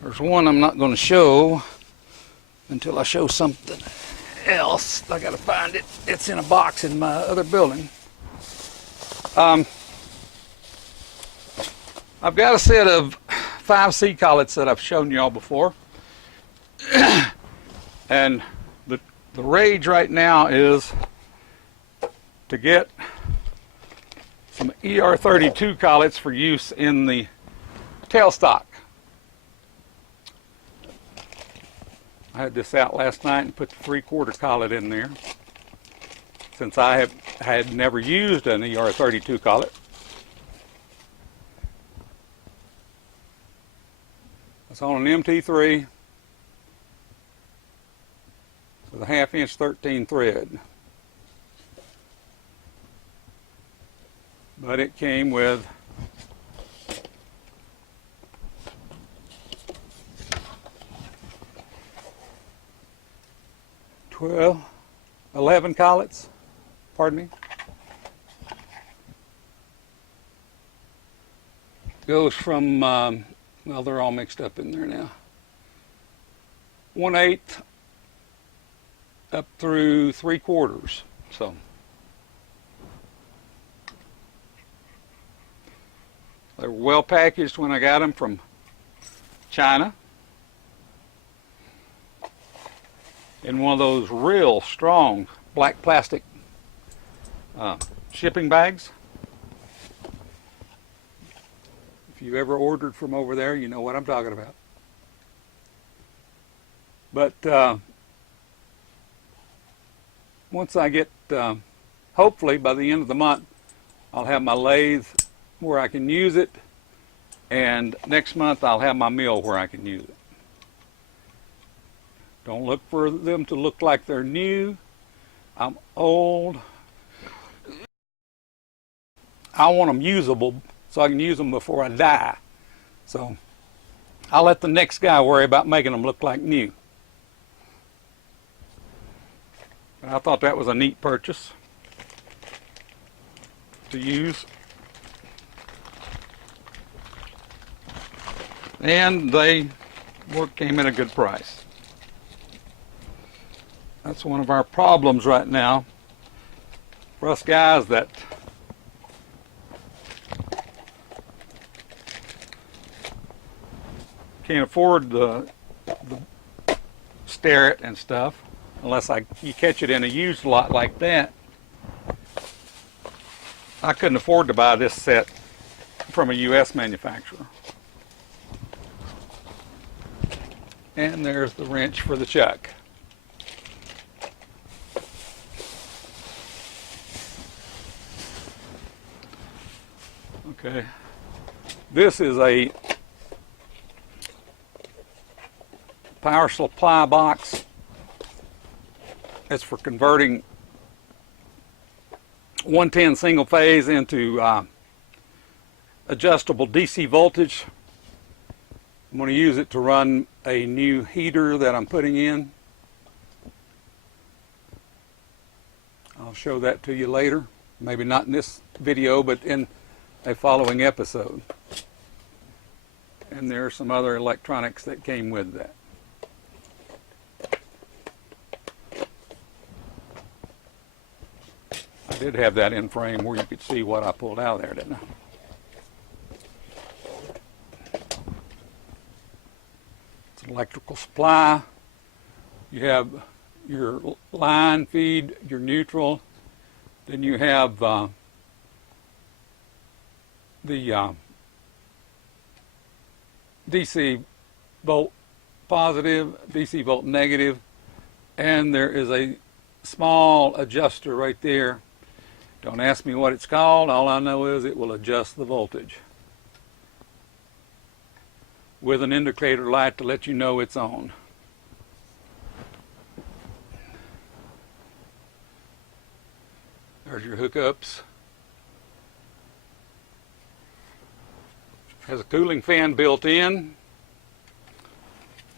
There's one I'm not going to show until I show something else. I got to find it. It's in a box in my other building. I've got a set of 5 seed collets that I've shown y'all before. And the rage right now is to get some ER32 collets for use in the tailstock. I had this out last night and put the 3/4 collet in there, since I had never used an ER32 collet. It's on an MT3 with a 1/2 inch 13 thread. But it came with Well, 11 collets, pardon me. Goes from, well, they're all mixed up in there now. 1/8 up through 3/4. So they were well packaged when I got them from China. In one of those real strong black plastic shipping bags. If you ever ordered from over there, you know what I'm talking about. But once I get, hopefully by the end of the month, I'll have my lathe where I can use it, and next month I'll have my mill where I can use it. Don't look for them to look like they're new. I'm old. I want them usable so I can use them before I die. So I'll let the next guy worry about making them look like new. But I thought that was a neat purchase to use. And they came at a good price. That's one of our problems right now for us guys that can't afford the sterret and stuff unless you catch it in a used lot like that. I couldn't afford to buy this set from a US manufacturer. And there's the wrench for the chuck. Okay, this is a power supply box. It's for converting 110 single phase into adjustable DC voltage. I'm going to use it to run a new heater that I'm putting in. I'll show that to you later. Maybe not in this video, but in a following episode. And there are some other electronics that came with that. I did have that in frame where you could see what I pulled out of there, didn't I? It's an electrical supply. You have your line feed, your neutral, then you have the DC volt positive, DC volt negative, and there is a small adjuster right there. Don't ask me what it's called. All I know is it will adjust the voltage with an indicator light to let you know it's on. There's your hookups. Has a cooling fan built in.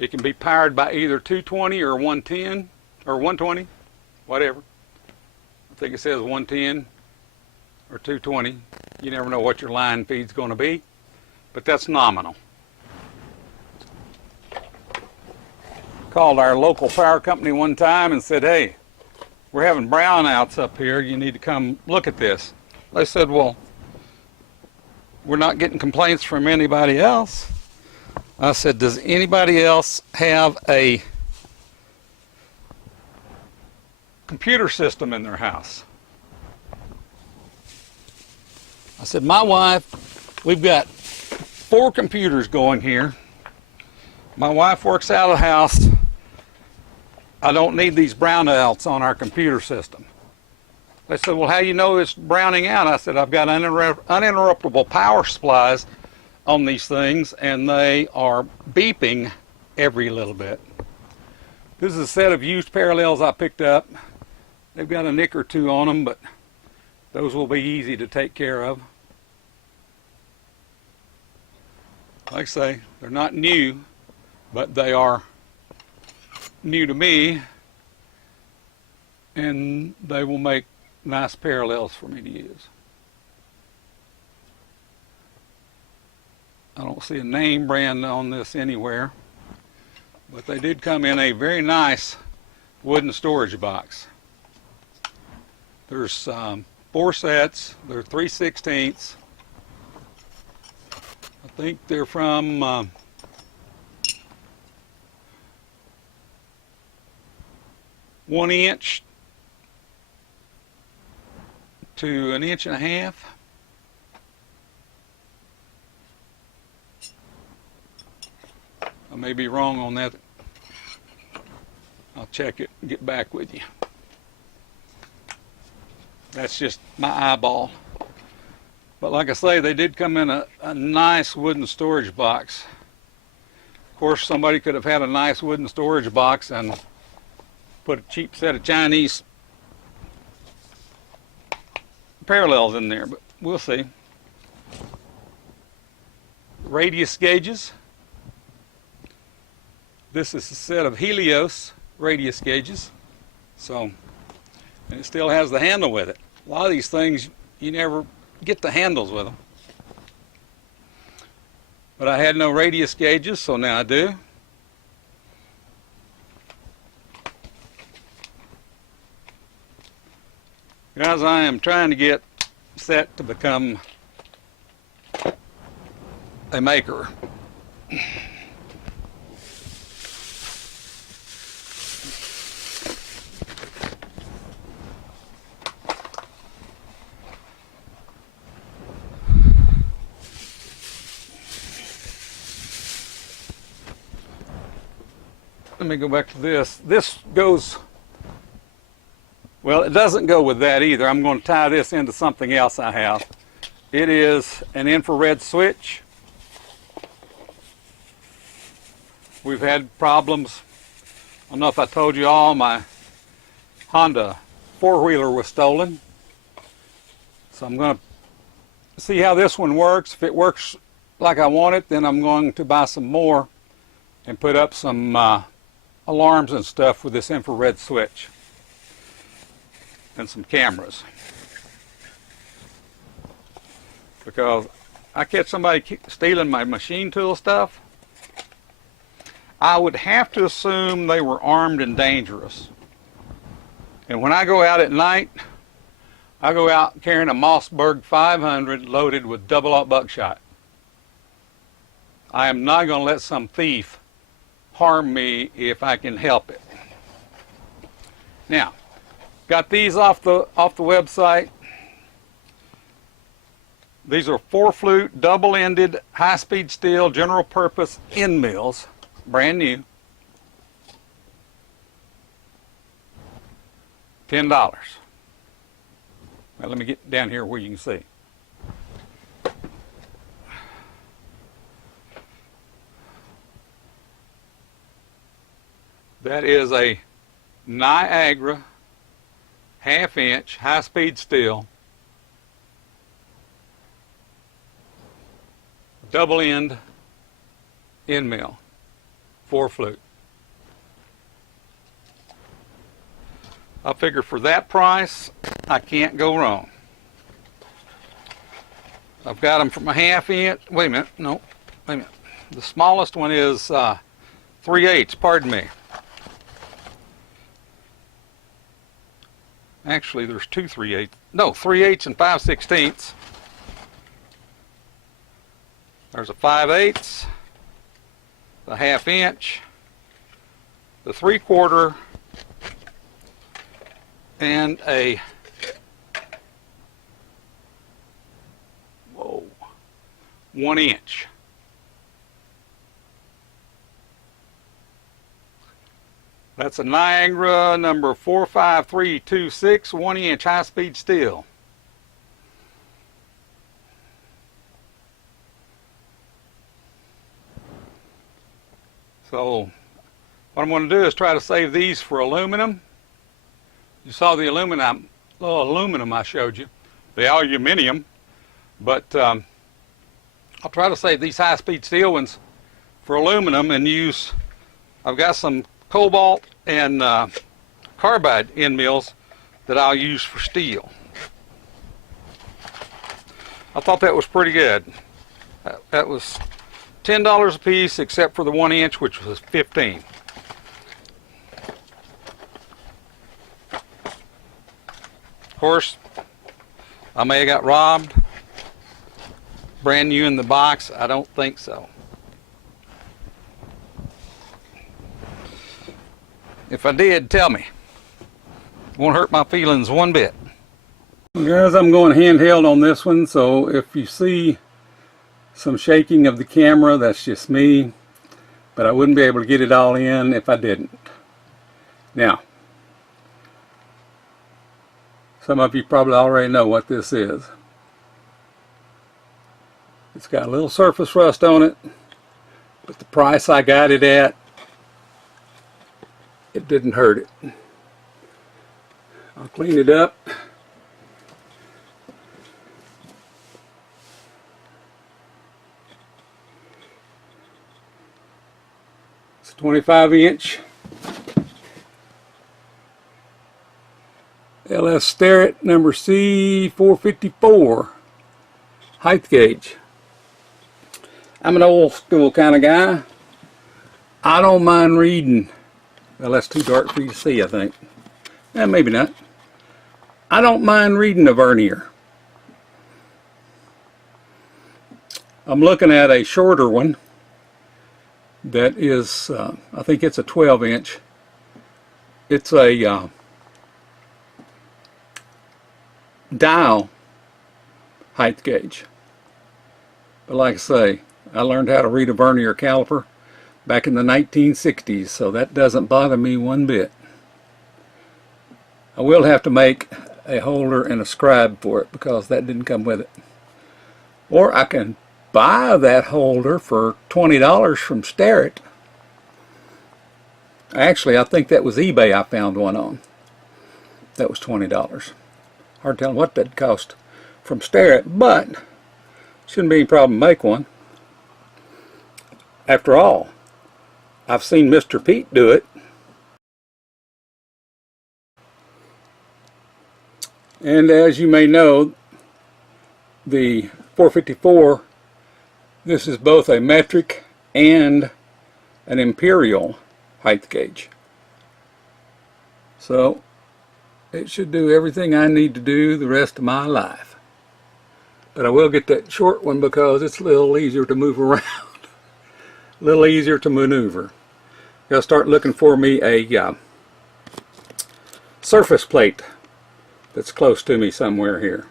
It can be powered by either 220 or 110 or 120, whatever. I think it says 110 or 220. You never know what your line feed's going to be, but that's nominal. called our local power company one time and said, hey, we're having brownouts up here. You need to come look at this. They said, well, we're not getting complaints from anybody else. I said, does anybody else have a computer system in their house? I said, my wife, we've got 4 computers going here. My wife works out of the house. I don't need these brownouts on our computer system. They said, well, how do you know it's browning out? I said, I've got uninterruptible power supplies on these things, and they are beeping every little bit. This is a set of used parallels I picked up. They've got a nick or two on them, but those will be easy to take care of. Like I say, they're not new, but they are new to me, and they will make nice parallels for me to use. I don't see a name brand on this anywhere, but they did come in a very nice wooden storage box. There's 4 sets. They're 3/16. I think they're from 1 inch to 1.5 inches. I may be wrong on that. I'll check it and get back with you. That's just my eyeball. But like I say, they did come in a nice wooden storage box. Of course, somebody could have had a nice wooden storage box and put a cheap set of Chinese parallels in there, but we'll see. Radius gauges. This is a set of Helios radius gauges. So, and it still has the handle with it. A lot of these things, you never get the handles with them. But I had no radius gauges, so now I do. Guys, I am trying to get set to become a maker. Let me go back to this. This goes, well, it doesn't go with that either. I'm going to tie this into something else I have. It is an infrared switch. We've had problems. I don't know if I told you all, my Honda 4-wheeler was stolen. So I'm going to see how this one works. If it works like I want it, then I'm going to buy some more and put up some alarms and stuff with this infrared switch and some cameras, because I catch somebody stealing my machine tool stuff, I would have to assume they were armed and dangerous. And when I go out at night, I go out carrying a Mossberg 500 loaded with double-aught buckshot. I am not going to let some thief harm me if I can help it. Now, got these off the website. These are 4-flute, double-ended, high-speed steel, general-purpose end mills, brand new. $10. Now let me get down here where you can see. That is a Niagara 1/2 inch high-speed steel, double end mill, 4-flute. I figure for that price, I can't go wrong. I've got them from a 1/2 inch. Wait a minute. No, wait a minute. The smallest one is 3/8. Pardon me. Actually, there's 2 3/8. No, 3/8 and 5/16. There's a 5/8, the 1/2 inch, the 3/4, and a 1 inch. That's a Niagara number 45326, 1 inch high-speed steel. So what I'm going to do is try to save these for aluminum. You saw the aluminum I showed you, the aluminium, but I'll try to save these high-speed steel ones for aluminum and use, I've got some cobalt and carbide end mills that I'll use for steel. I thought that was pretty good. That was $10 a piece, except for the 1 inch, which was $15. Of course, I may have got robbed. Brand new in the box? I don't think so. If I did, tell me. Won't hurt my feelings one bit. Guys, I'm going handheld on this one, so if you see some shaking of the camera, that's just me. But I wouldn't be able to get it all in if I didn't. Now, some of you probably already know what this is. It's got a little surface rust on it, but the price I got it at, it didn't hurt it. I'll clean it up. It's a 25 inch LS Starrett number C454 height gauge. I'm an old school kind of guy. I don't mind reading. Well, that's too dark for you to see, I think. Maybe not. I don't mind reading a vernier. I'm looking at a shorter one that is, I think it's a 12 inch. It's a dial height gauge. But like I say, I learned how to read a vernier caliper back in the 1960s, so that doesn't bother me one bit. I will have to make a holder and a scribe for it because that didn't come with it. Or I can buy that holder for $20 from Starrett. Actually, I think that was eBay I found one on. That was $20. Hard telling what that cost from Starrett, but shouldn't be any problem to make one. After all, I've seen Mr. Pete do it. And as you may know, the 454, this is both a metric and an imperial height gauge. So it should do everything I need to do the rest of my life. But I will get that short one because it's a little easier to move around. A little easier to maneuver. Gotta start looking for me a surface plate that's close to me somewhere here.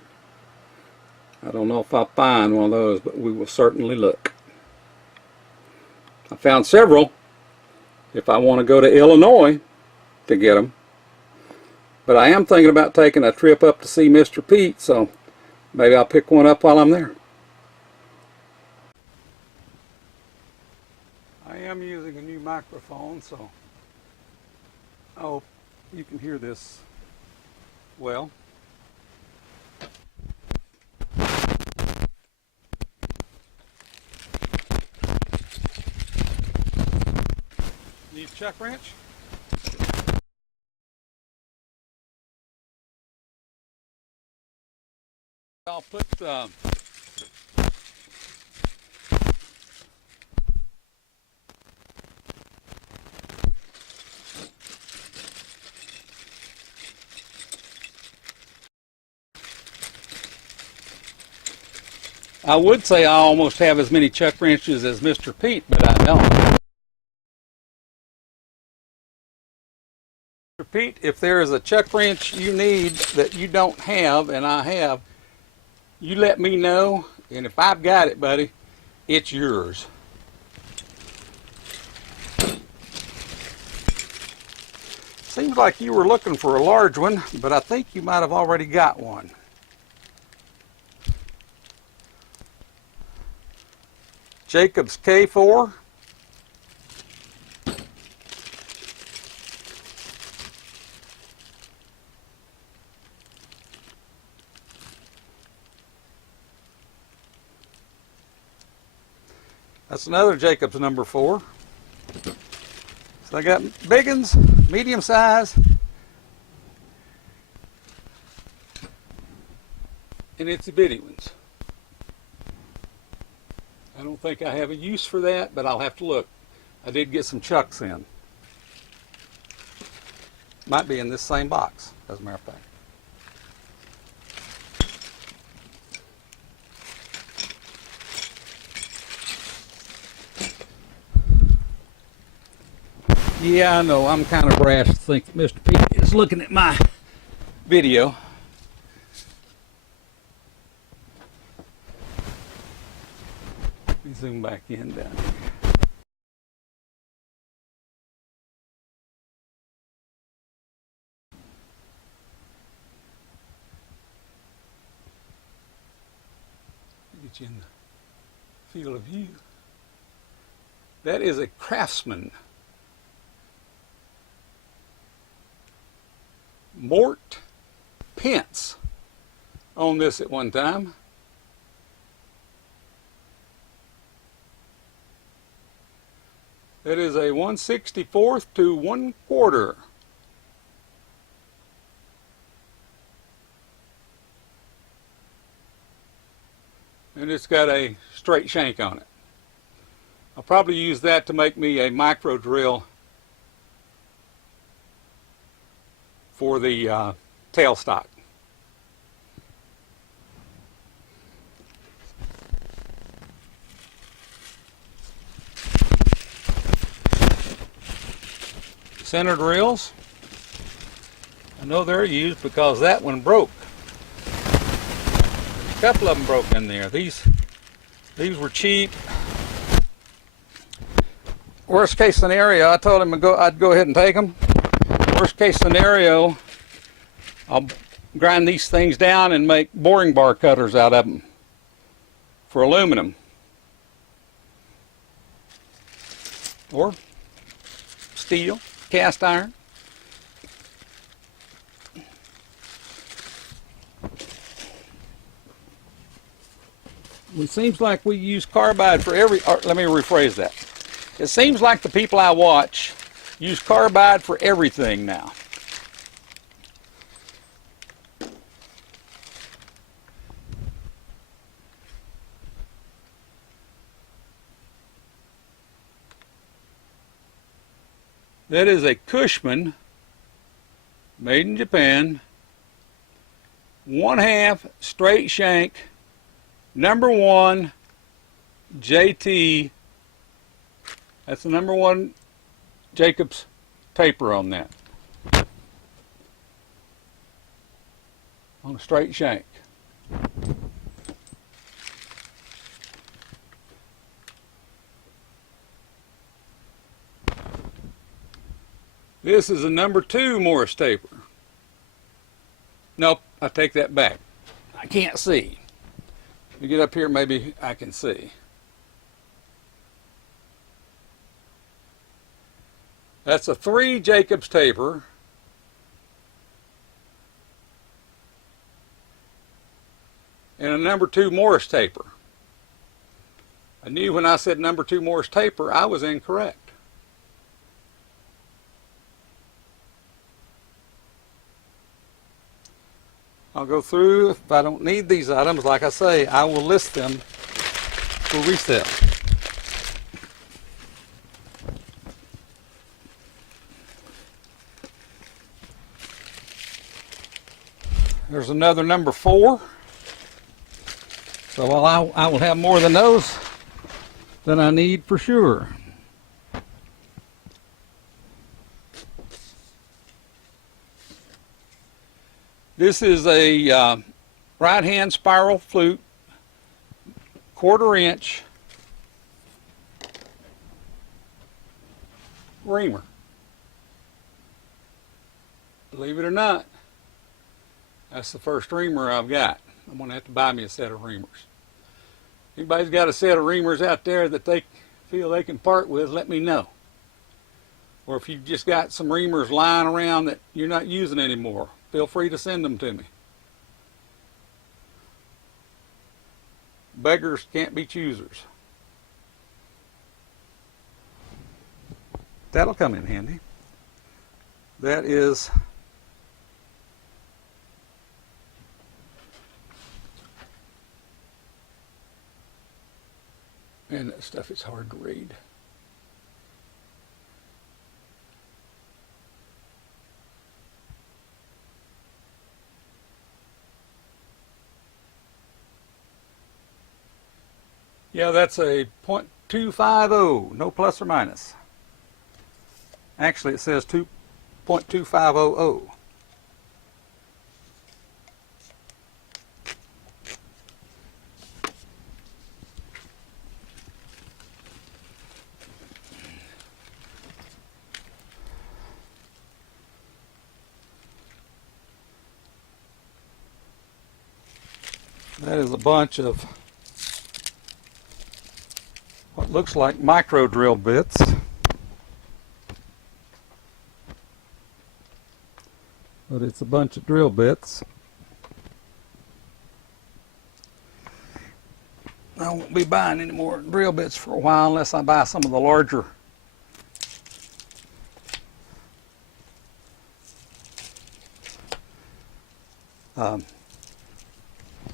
I don't know if I'll find one of those, but we will certainly look. I found several if I want to go to Illinois to get them. But I am thinking about taking a trip up to see Mr. Pete, so maybe I'll pick one up while I'm there. I am using a new microphone, so I hope you can hear this well. Need a chuck wrench? I'll put I would say I almost have as many chuck wrenches as Mr. Pete, but I don't. Mr. Pete, if there is a chuck wrench you need that you don't have and I have, you let me know, and if I've got it, buddy, it's yours. Seems like you were looking for a large one, but I think you might have already got one. Jacob's K4. That's another Jacob's number 4. So I got big ones, medium size, and itsy bitty ones. I don't think I have a use for that, but I'll have to look. I did get some chucks in. Might be in this same box, as a matter of fact. Yeah, I know, I'm kind of brash to think that Mr. Pete is looking at my video. Let me zoom back in down here. Get you in the field of view. That is a Craftsman. Mort pence on this at one time. That is a 1/64 to 1/4. And it's got a straight shank on it. I'll probably use that to make me a micro drill for the tailstock. Center drills. I know they're used because that one broke. There's a couple of them broke in there. These were cheap. Worst case scenario, I told him I'd go ahead and take them. Worst case scenario, I'll grind these things down and make boring bar cutters out of them for aluminum. Or steel, cast iron. It seems like we use carbide for every, or let me rephrase that. It seems like the people I watch use carbide for everything now. That is a Cushman, made in Japan, 1/2 straight shank, number 1 JT. That's the number 1 Jacob's taper on that. On a straight shank. This is a number 2 Morris taper. Nope, I take that back. I can't see. If you get up here, maybe I can see. That's a 3 Jacobs taper. And a number 2 Morris taper. I knew when I said number 2 Morris taper, I was incorrect. I'll go through. If I don't need these items, like I say, I will list them for resale. There's another number 4. So I will have more than those than I need for sure. This is a right-hand spiral flute, 1/4 inch reamer. Believe it or not, that's the first reamer I've got. I'm going to have to buy me a set of reamers. Anybody's got a set of reamers out there that they feel they can part with, let me know. Or if you've just got some reamers lying around that you're not using anymore, feel free to send them to me. Beggars can't be choosers. That'll come in handy. That is and that stuff is hard to read. Yeah, that's a .250, no plus or minus. Actually, it says 2.2500. That is a bunch of what looks like micro drill bits. But it's a bunch of drill bits. I won't be buying any more drill bits for a while unless I buy some of the larger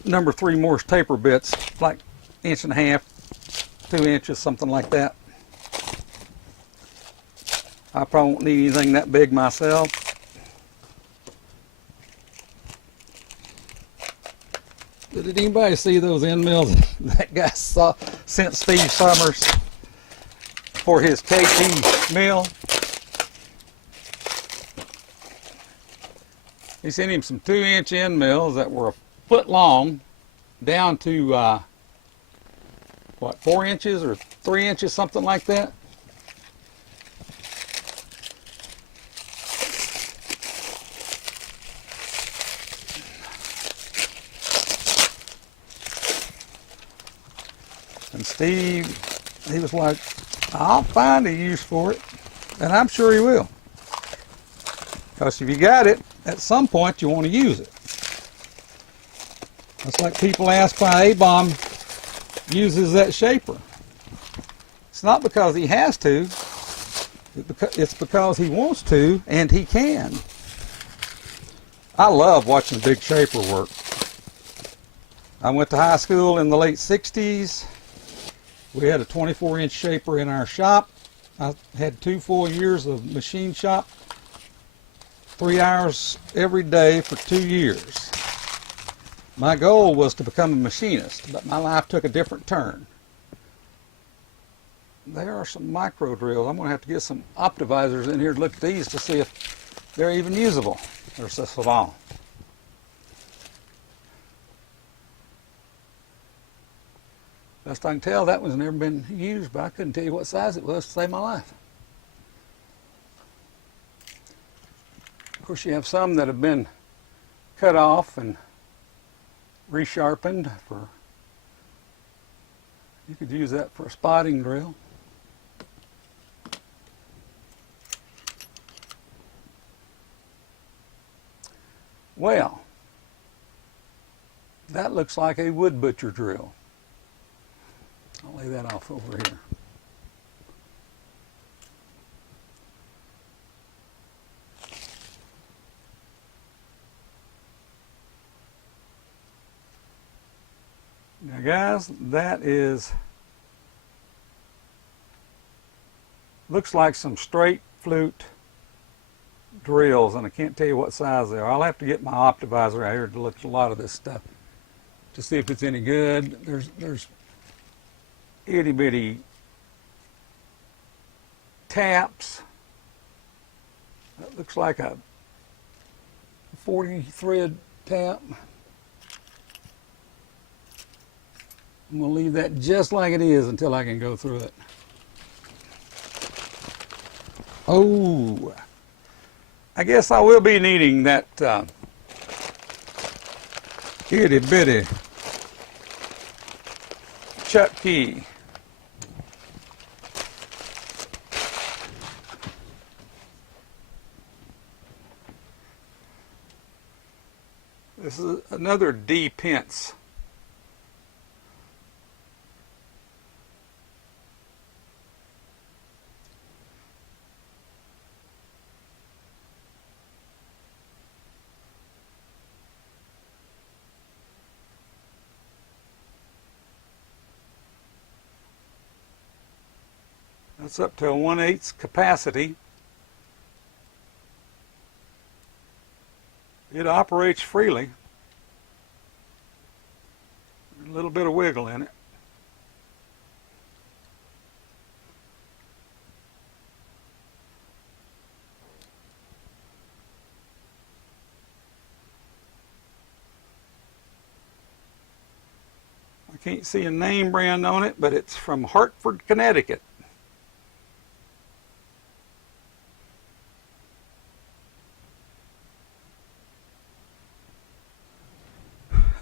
number 3 Morse taper bits, like 1.5 inches, 2 inches, something like that. I probably won't need anything that big myself. Did anybody see those end mills that guy sent Steve Summers for his KT mill? He sent him some 2-inch end mills that were a foot long down to what, 4 inches or 3 inches, something like that. And Steve, he was like, I'll find a use for it, and I'm sure he will. Because if you got it, at some point you want to use it. It's like people ask why A-Bomb uses that shaper. It's not because he has to, it's because he wants to, and he can. I love watching big shaper work. I went to high school in the late 60s. We had a 24-inch shaper in our shop. I had 2 full years of machine shop, 3 hours every day for 2 years. My goal was to become a machinist, but my life took a different turn. There are some micro drills. I'm going to have to get some optimizers in here to look at these to see if they're even usable. There's this savant. Best I can tell, that one's never been used, but I couldn't tell you what size it was to save my life. Of course, you have some that have been cut off and resharpened for, you could use that for a spotting drill. Well, that looks like a wood butcher drill. I'll lay that off over here. Now guys, that looks like some straight flute drills, and I can't tell you what size they are. I'll have to get my optivizer out here to look at a lot of this stuff. to see if it's any good. There's itty bitty taps. That looks like a 40 thread tap. I'm going to leave that just like it is until I can go through it. Oh, I guess I will be needing that itty bitty chuck key. This is another D pence. That's up to a 1/8 capacity. It operates freely. A little bit of wiggle in it. I can't see a name brand on it, but it's from Hartford, Connecticut.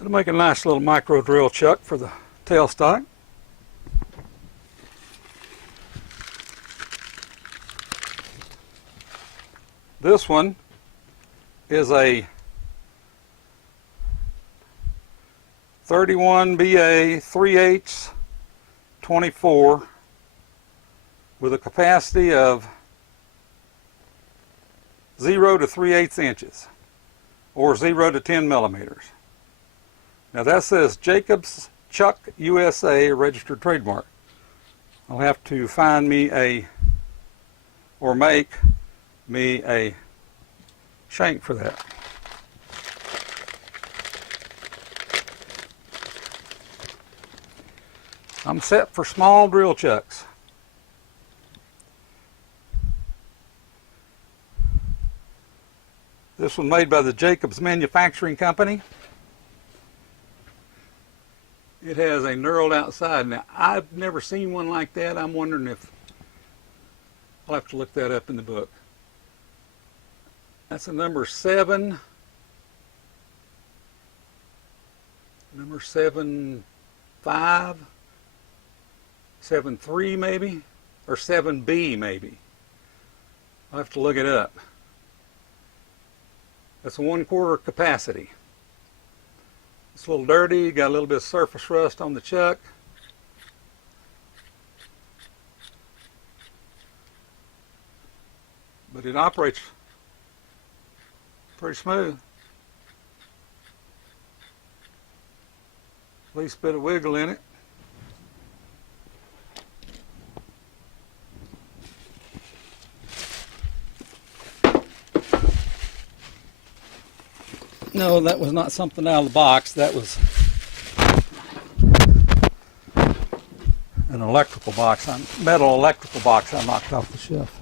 It'll make a nice little micro drill chuck for the tailstock. This one is a 31 BA 3/8 24 with a capacity of 0 to 3/8 inches or 0 to 10 millimeters. Now that says Jacobs Chuck USA, registered trademark. I'll have to find me or make me a shank for that. I'm set for small drill chucks. This one made by the Jacobs Manufacturing Company. It has a knurled outside. Now, I've never seen one like that. I'm wondering if, I'll have to look that up in the book. That's a number 7. Number 7.5. 7.3 maybe, or 7B maybe. I'll have to look it up. That's a 1/4 capacity. It's a little dirty, got a little bit of surface rust on the chuck. But it operates pretty smooth. Least bit of wiggle in it. No, that was not something out of the box. That was an electrical box, a metal electrical box I knocked off the shelf.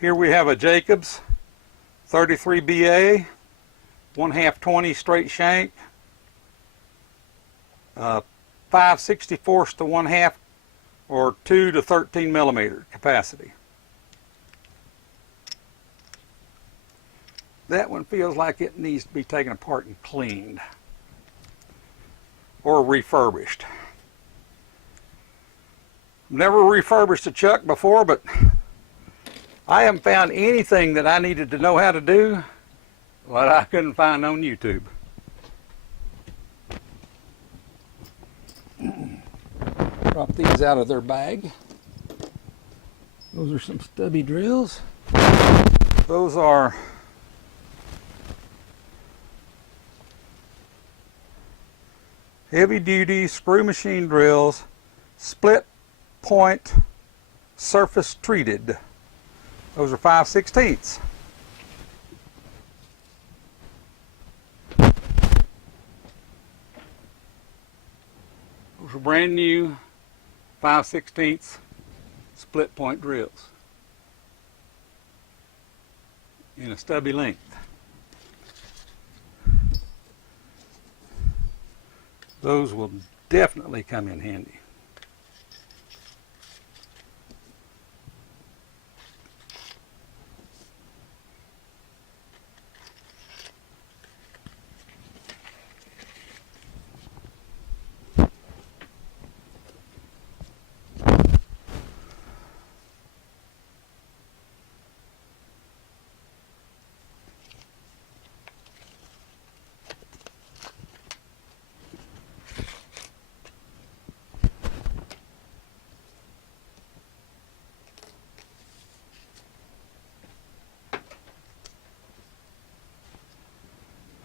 Here we have a Jacobs 33 BA, 1/2 20 straight shank. 5/64 to 1/2 or 2 to 13 millimeter capacity. That one feels like it needs to be taken apart and cleaned or refurbished. Never refurbished a chuck before, but I haven't found anything that I needed to know how to do that I couldn't find on YouTube. Drop these out of their bag. Those are some stubby drills. Those are heavy duty screw machine drills split point surface treated. Those are 5/16. Those are brand new 5/16 split point drills in a stubby length. Those will definitely come in handy.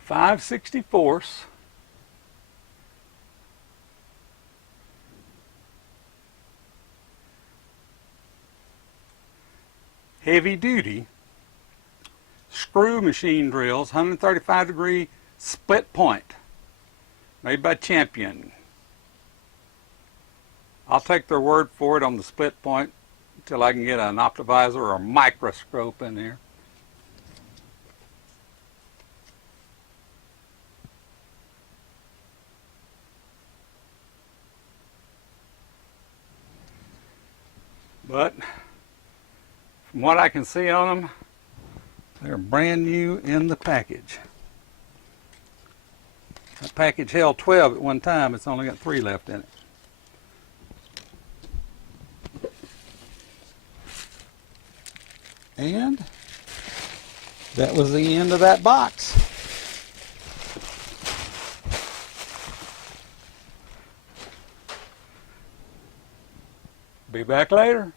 Five 64ths heavy duty screw machine drills, 135-degree split point, made by Champion. I'll take their word for it on the split point until I can get an optivisor or a microscope in there. But from what I can see on them, they're brand new in the package. That package held 12 at one time. It's only got 3 left in it. And that was the end of that box. Be back later.